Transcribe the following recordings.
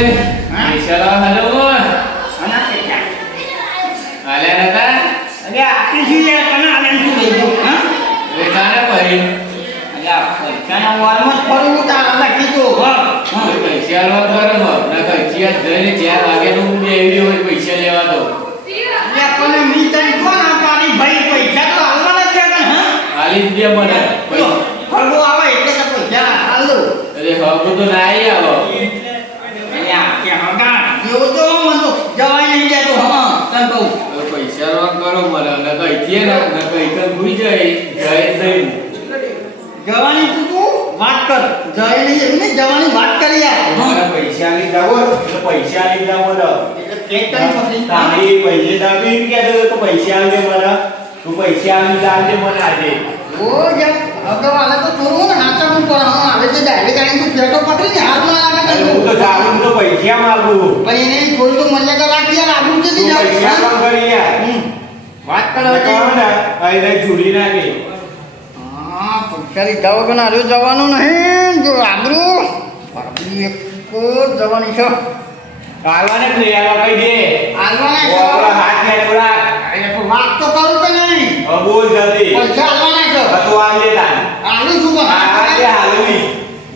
પૈસા લાવો હાલો. હાલ્યા નતા અરે આખી શું યાર તને આલે શું લઈ ગયું, હા? વેચાને ભાઈ અરે આ પૈસાના વારમાં ફરવું તારા બાકી તો, હા, હા. પૈસા આલવા કરો ના કઈ જઈને ચાર વાગે નું બે એવી હોય પૈસા લેવા દો અરે આપણને મી તને કોણ આ ભાઈ પૈસા તો હાલવાના છે તને, હા? હાલી દે મને ફરવું આવે એટલે તો પૈસા હાલ અરે હગું તો ના આવી આવો અલ્યા, કે હગા, જેવો તો મને જવાય નહીં દેતો, હા, તન કહું. પૈસા આલવા કરો મને ના કઈ થયે ને ના કઈ કન ભૂઈ જાય જાય નહીં જવાની તું તું વાત કર જાય નહીં એવી જવાની વાત કરી યાર પૈસા લઈ દાવો એટલે પૈસા લઈ જાવ એટલે પૈસે દાવી એમ તો પૈસા આવે મને તું પૈસા આલી દાલજે મને આજે ઓ યાર અગવાલે તો થોડું ને પણ પર આવે છે ડાયરેક્ટ આવીને તું પેટો પકડી ને હાથ ના લાગે હું તો જાઉં તો પૈસા માંગુ. પણ એને થોડી તો મર્યાદા રાખી યાર તું પૈસા કામ કરી યાર. વાત કહો કરવા ને અહીં ઝૂલી નાખી. હા પૈસા લીધા વગર હારું જવાનું નહીં. જો આબરૂ. આબરૂ એક જવાની છે. આલવાને આવવા કહી દે. આલવાને છે. હાથ ને થોડા વાત તો કરું હવે બોલ જલ્દી પૈસા હાલવાના છે તું આલ તાન આલુ હા હા દે હાલવી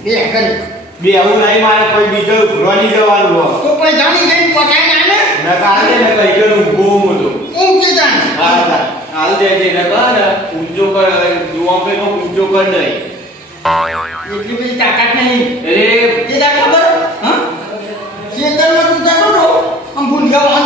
બે કરી બે હું નહીં મારે કોઈ બીજો રોની જવાનું હો તો પૈસાની જઈને પકાઈ ના ને ન કાલ ને કઈ ગયો ઊભો મોટો ઊંચી જાન હા. હાલ દે દે ને બાર ઊંચો કર જુઓ પે નો ઊંચો કર નહીં એટલી બધી તાકાત નહીં અરે કે ખબર હા ખેતરમાં તું જતો તો આમ ભૂલ વાહન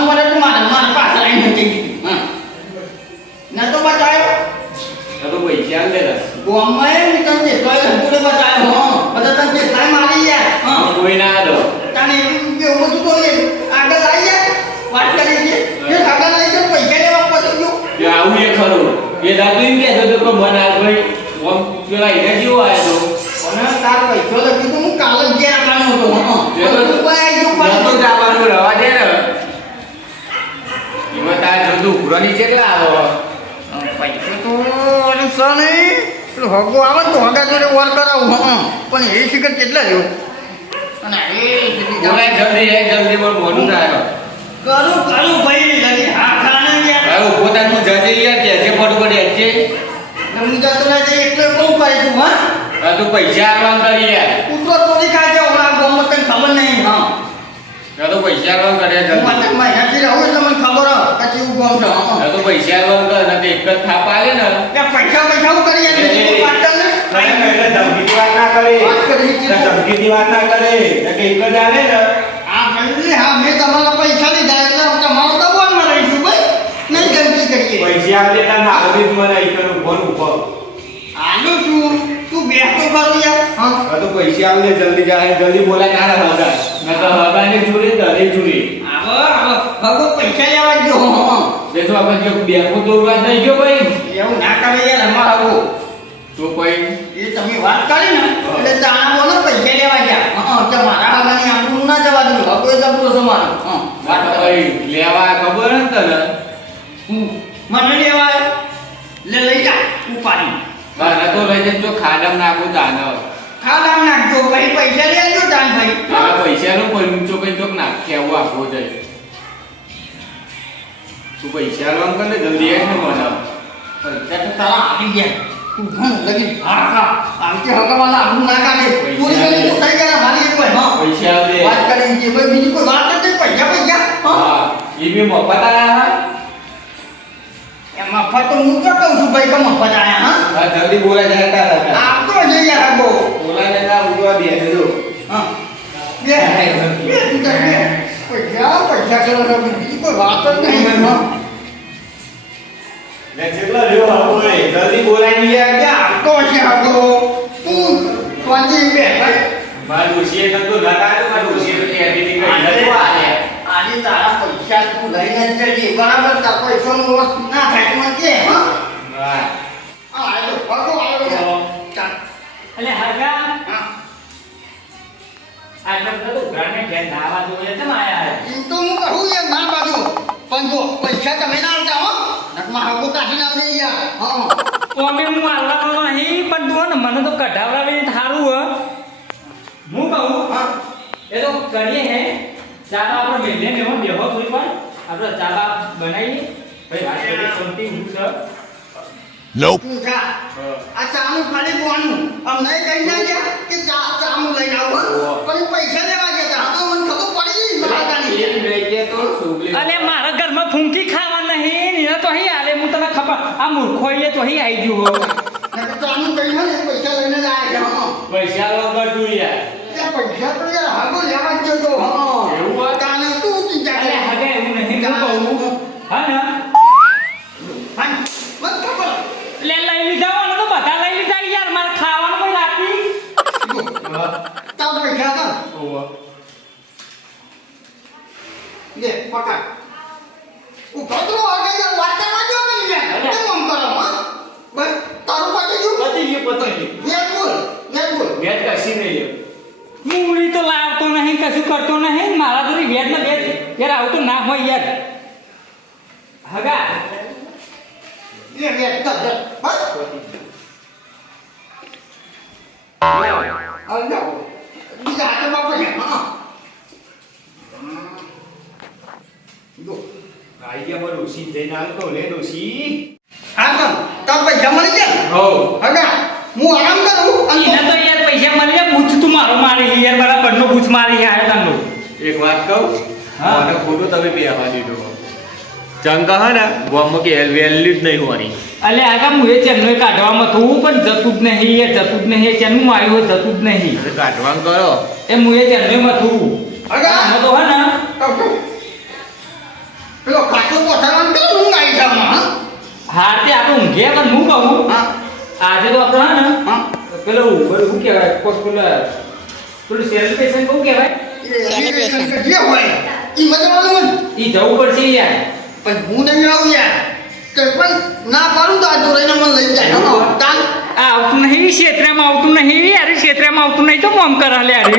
આલ દે ને ગોમાં એમ તને જેટલાય હંતુને બચાયો હા બધા તને જેટલાય મારી યાર હા કોઈ ના દો તને એવું બધું તો આગળ આવી યાર વાત કરી છે એ આગળ આવી જાય પૈસા લેવા પછી ગયો કે આવું એ ખરું એ દાદુ એમ કહેતો હતો કે મને આ ભાઈ ઓમ પેલા એને જેવો આવ્યો અને તાર પૈસો તો કીધું હું કાલ જ ઘેર આવવાનો હતો હા તો તું કોઈ આવી ગયો નતો પાછો. જવાનું રવા દે ને એમાં તાર જતું ઉઘરાની કેટલા આવો પૈસો તો અનુસાર નહીં પેલું હગો આવે તો હગા જોડે વર કરાવું હા પણ એ શિખર કેટલા રહ્યો અને એ જલ્દી. જલ્દી એ જલ્દી પણ મોડું થાય કરું કરું ભાઈ લગી હા ખાને યાર હવે પોતાનું જજે યાર કે છે પડ પડ છે. હું જતો ના જઈ એટલે બહુ પાડી તું હા. આ તું પૈસા આલવાનું કરી યાર. કૂતરો તો ખાય ખાજે ઓલા ગામમાં તને ખબર નહીં હા. તો પૈસા આલવાનું કરે હું જલ્દી. પાંચ મહિનાથી રહું એટલે મને ખબર હ. પછી હું ગામ છે હા તો પૈસા આલવાનું કરે ને એક જ થાપ આલે ને ત્યાં પૈસા પૈસા હું કરી યાર બીજું વાત કર ને. મને એટલે ધમકીની વાત ના કરે વાત કરી એટલે ધમકીની વાત ના કરે. એટલે કે એક જ આલે ને. આ કહી હા મેં તમારા પૈસા લીધા એટલે હું તમારો દબાણમાં રહીશું ભાઈ. નહીં ગમતી કરીએ પૈસા આપે ના નાગરિક મને કરું ફોન ઉપર આલુ છું. તું બેસતો ખરું યાર. હા. તો પૈસા આપે જલ્દી જાય જલ્દી બોલા ના હતા મેં તો હગાની જોડે દરે જોડે. આવો આવો ભગો પૈસા લેવા હો હો. તે તો આપણે જો બેંકો દોરવા નહીં ગયો ભાઈ. એવું ના કરે યાર અમારું આવું. તો ભાઈ એ તમે વાત કરી ને એટલે ચાણા બોલો પૈસા લેવા ગયા હા તો મારા હગાની આપણું ના જવા દઉં ભગો જબરો છે મારો હા વાત ભાઈ લેવા ખબર ને તને હું મને લેવા આવ્યો? લે લઈ જા ઉપાડી મારે તો લઈ જઈને તો ખાડમ નાખું તાને ખાડામ નાખજો ભાઈ પૈસા લેજો દાન ભાઈ આ પૈસાનું કોઈ ઊંચો કઈ ચોક નાખી આવું આપવો જાય તું પૈસા આલવાનું કર ને જલ્દી આવીને મને પૈસા તો તારા આવી ગયા તું ભણ લગી હા હા આવતી હગાવાલા આવું ના કાઢે પૂરી કરી તું થઈ ગયા મારી એક ભાઈ હા પૈસા આલ દે વાત કરી છે ભાઈ બીજી કોઈ વાત જ નહીં પૈસા પૈસા હા હા એ મફત આયા એમાં ફટ હું તો કહું છું ભાઈ કે મફત આયા હા? હા જલ્દી બોલાય જાય તારા. આવતો છે યાર બહુ. બોલાય ને ના ઉડવા દે જો હા. બે. બે તું તાર બે. પૈસા પૈસા કરો ને બીજી કોઈ વાત જ નહીં હા. લે જેટલો લેવા આવો એ જલ્દી બોલાય ને યાર. બે આવતો છે આગો તું સ્વાજી બે ભાઈ મારું છે તો નતા તો મારા ડોશીએ તો ત્યાં દીધી કઈ નતું આલે આજે તારા પૈસા તું લઈને જ જજે. બરાબર તાર પૈસાનો લોસ ના થાય તું મને કે હા? આ આયો ભગો આયો એટલે હરગા. હા. આ તમે તો ઘરને ઘેર નાવા જોઈએ આયા હે? એમ તો હું કહું યાર ના બાજુ પણ જો પૈસા તમે ના આવતા હો? નકમાં હગો કાઢી ના આવજે યાર હા. ઓમે હું આલવાનો નહીં પણ તું ને મને તો કઢાવડાવી થારું હે. હું કહું હા. એ તો કરીએ હે. ચા બા આપણે મેલે મેમો બેહો થોડી વાર આપણે ચા બનાવીએ. ભાઈ વાત શાંતિ હું સર. આ ચાનું ખાલી બોવાનું અમને કહી ના ગયા કે ચા ચાનું લઈ આવો. પણ પૈસા લેવા ગયા હતા. મને ખબર પડી ગઈ એક લઈ ગયા તો છોકરી અલે મારા ઘરમાં ફૂંકી ખાવા નહીં તો અહીં આલે હું તને ખબર આ મૂર્ખો એ તો અહીં આવી ગયું ચાનું કહી ને પૈસા લઈને જ આવ્યા પૈસા વગર તું યાર. પૈસા તો યાર હાગો લેવા જ જતો હં. લે, પકડ. ઊભો તો આગળ યાર વાત કરવા દ્યો મને યાર. કેમ આમ કરો, હં? બસ, તારું પાછું શું? પતી ગયું પતી ગયું યાર બોલ, યાર બોલ. મેં કશી નહીં મૂડી તો લાવતો નહીં કશું કરતો નહીં મારા તો વેદ ને વેદ યાર આવું તો ના હોય યાર હગા લે, લે, તો. બસ. જઈને આવતો લે ડોશી હા પણ તાર પૈસા મળી ગયા? હો. હગા, હું. આરામ કરું? અને તો? યાર પૈસા મળી જાય બૂથ તું મારો મારી યાર બરાબર નો બૂથ મારી આવ્યો તાનો. એક વાત કહું? હા. મને ખોટું તમે બે હવા દીધો. ચંકા હે ને ગોમમાં કે વેલ્યુ જ નહીં હોવાની. અલે આગા હું એ ચેનનો કાઢવામાં થયું પણ જતું જ નહીં એ જતું જ નહીં ચેનનું માર્યું જતું જ નહીં. કાઢવાનું કરો. એ હું એ ચેનનો માં થયું હગા. તો હે ને. પેલો ખાટલો પથારવાનું કેમ ઊંઘ આવી છે આમાં, હં? તે આપણે ઊંઘે પણ હું કહું. આજે તો આપણે ને. પેલું પેલું શું કહેવાય કોક પેલું પેલું સેલિબ્રેશન બહુ કહેવાય? જે હોય માલુમ જ. એ જવું પડશે યાર. પણ હું નહીં આવું યાર. પણ ના પાડું તો આ જોડેને મને લઈ જાય. હો તાન આવતું નહીં ક્ષેત્રમાં આવતું નહીં અરે ક્ષેત્રમાં આવતું નહીં તો મોમ કરે લે યાર?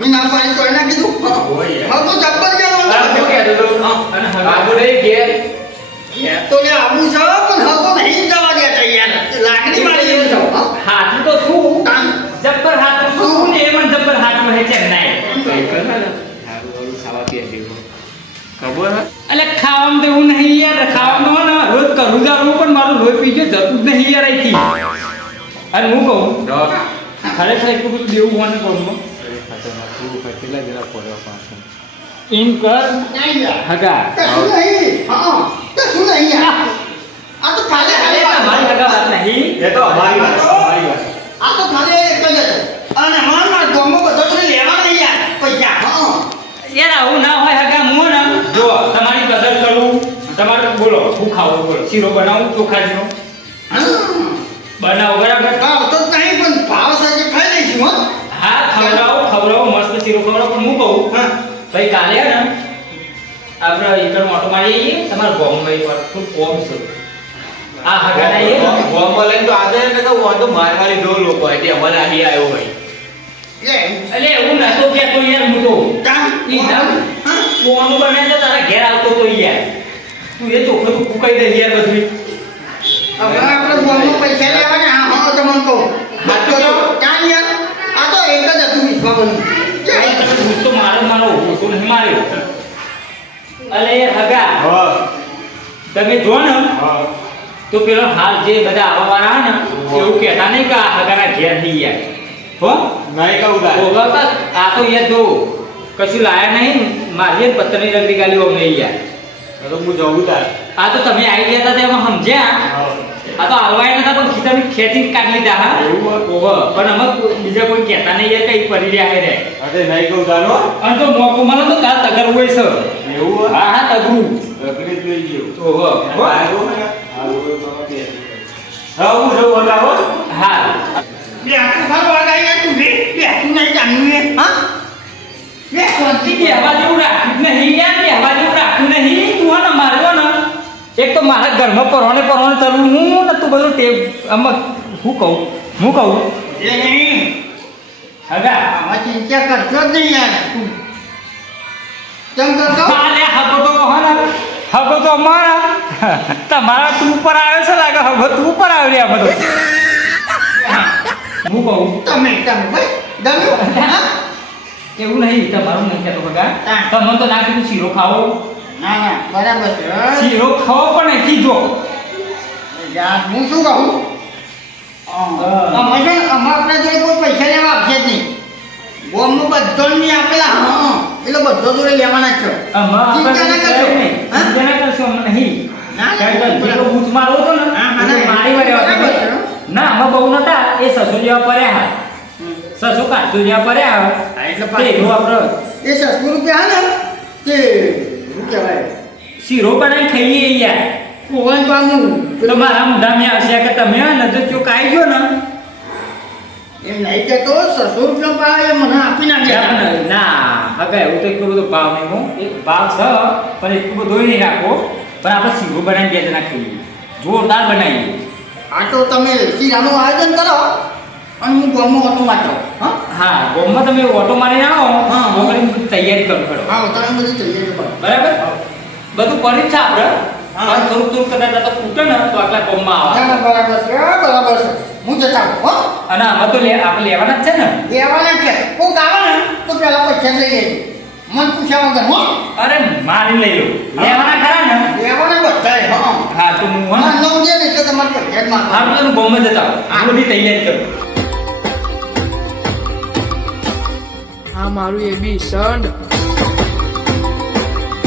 મેં ના પાડી તો એના કીધું. હા. તો જબ્બર ગયા મને. આ શું કહેતો તો? અને હવે- બાબુ નહીં કે. તો મેં આવું છે પણ હવે નહીં જવા દેતા યાર લાકડી મારી એવું છો હો. હાથું તો શું? જબ્બર હાથું શું? ને એ પણ જબ્બર હાથ હે ચેન્નાઈ કઈ કર ને સારું સારું ખાવા પીવા જેવું ખબર હે? એટલે ખાવામાં તો નહીં યાર ખાવાનું ને રોજ કરું જારું પણ મારું લોહી પીજો જતું જ નહીં યાર અહીંથી. અને હું કહું ખરેખર એટલું બધું દેવું હોય ને કહું કેટલા જરા પડ્યો પાછો એમ કર હગા કશું નહીં હા કશું નહીં આ તો ખાલી અરે તમારી હગા વાત નહીં એ તો અમારી વાત અમારી આ તો ખાલી એક જ. અને મારા મારા ગામમાં બધા જોડે લેવા નહીં યાર પૈસા હા યાર આવું ના હોય હગા હું ને જો તમારી કદર કરું તમારે બોલો હું ખાવું બોલો શીરો બનાવું ચોખા શીરો હા બનાવો બરાબર ભાવ તો નહીં પણ ભાવ સાથે ખાઈ લઈશું હો હા ખવડાવો ખવડાવો મસ્ત શીરો ખવડાવો પણ હું કહું હા ભાઈ કાલે હે ને આપણે એકણ મોટો મારી આવીએ તમારા ગામમાં એક વાર ખૂબ કોમ છે. આ હગાના એ ગોમમાં લઈને તો આજે ને તો હું તો માર મારી ડો લોકો હોય. તે અમારે અહીં આવ્યો હોય. લે. એટલે એવું નતો તો યાર હું તો. કામ? ઈ નામ હા? કોનું બને તો તારા ઘેર આવતો તો યાર. તું એ ચોખ્ખું તું કુકાઈ દે યાર બધું હવે આપણે બોમ્બ પૈસા લેવાના હા હા તો મને કહું. હા, તો. કાં યાર. આ તો એક જ હતું વિશ્વબંધુ ભાઈ તમે ભૂત તો મારો નહીં માર્યો અલે હગા. તમે જો ને તો પેલો હાલ જે બધા આવવાના ને એવું કહેતા નહીં કે આ હગાના ઘેર નહીં યાર હો? નહીં કહું ઓગાવતા આ તો યાર જો કશું લાયા નહીં મારી પત્તરની રંગી ગાલી અમને યાર એ તો હું જવું તાર. આ તો તમે આવી ગયા હતા તેમાં સમજ્યા? આ તો હલવાઈ નતા પણ ખીચાની ખેંચી કાઢી લીધા હા? એવું હોય? પણ અમે બીજા કોઈ કહેતા નહીં યાર કઈ પડી રહ્યા હે રે અરે નહીં કહું જાનો અને તો મોકો મને તો કા તગર હોય છે એવું હા હા તગરું તગરી જ લઈ ગયો. તો હો. હે? સારું હોય તો કે હા હું જઉં બોલાવો હા. બે આખું ખાવા વાળા તું બે બે આખું નહીં જાણ્યું હા? બે શાંતિ ઈ બેહવા જેવું રાખ્યું જ નહીં યાર બેહવા જેવું રાખ્યું નહીં તું હે ને માર્યો ને એક તો મારા ઘરમાં પરવાને પરવાને ચાલુ. હું ને તું બધું ટેપ આમાં હું કહું? હું કહું? એ નહીં. હગા આમાં ચિંતા કરશો જ નહીં યાર. તું ચમ કરતો આલે હગો તો હે હગો તો અમારા. તમારા તું ઉપર આવે છે લાગે હગો તું ઉપર આવ્યો રે આ બધો હું કહું? તમે એવું નહીં તમારું નહીં કહેતો બગા. તમે તો ના કીધું શીરો ખાવો. ના ના બરાબર છે. શીરો ખાવો પણ જો. યાર હું શું કહું. અમે છે અમે આપણે જોડે કોઈ પૈસા લેવા આપશે જ નહીં. ગોમનું બધો નહીં આપેલા. હા. એટલે બધો જોડે લેવાના જ છે. ચિંતા ના કરશો. નહીં. ચિંતા ના કરશો અમે નહીં. ના, આમાં બહુ નતા એ સસો જેવા પડ્યા હા સસો કાચું જેવા પડ્યા એટલે એ સસુ રૂપિયા હે ને તે શું કહેવાય? શીરો બનાવી ખાઈએ યાર. કોઈ પામું તો મારા મોઢામાં આવશે કે તમે નજર ચોક આવી ગયો ને? એમ નહીં કે તો રૂપિયા પાવે એ મને આપી નાખે ના, ના હગા એવું તો એટલો બધો ભાવ નહીં હું. એક ભાવ છે પણ એટલું બધું નહીં રાખો. પણ આપણે શીરો બનાવી બે જણા ખાઈએ. જોરદાર બનાવીએ. આ તો તમે શીરાનું આયોજન કરો અને હું ગમો ઓટો માત્ર હા? હા ગોમમાં તમે ઓટો મારીને આવો હા, તો હા. તૈયારી કરો ખરો હા તમે બધી તૈયારી કરો. બરાબર? બધું કરી છે આપણે. હા. થોડું થોડુંક કદાચ તો ફૂટે ને તો આટલા ગોમમાં આવે. ના બરાબર છે. બરાબર છે. હું જતા હો. અને આમાં તો લે આપણે લેવાના જ છે ને. લેવાના છે. કોક આવે ને તો પેલા પૈસા લઈ લેજો. મન પૂછ્યા વગર હો. અરે મારી લઈ લો. લેવાના ખરા ને? લેવાના બધા હા. હા તો હું હા. નવ દે ને એટલે તમારે પૈસા જ હા તો ગોમમાં જતા હું આ બધી તૈયારી કરો. આ મારું એબી સંડ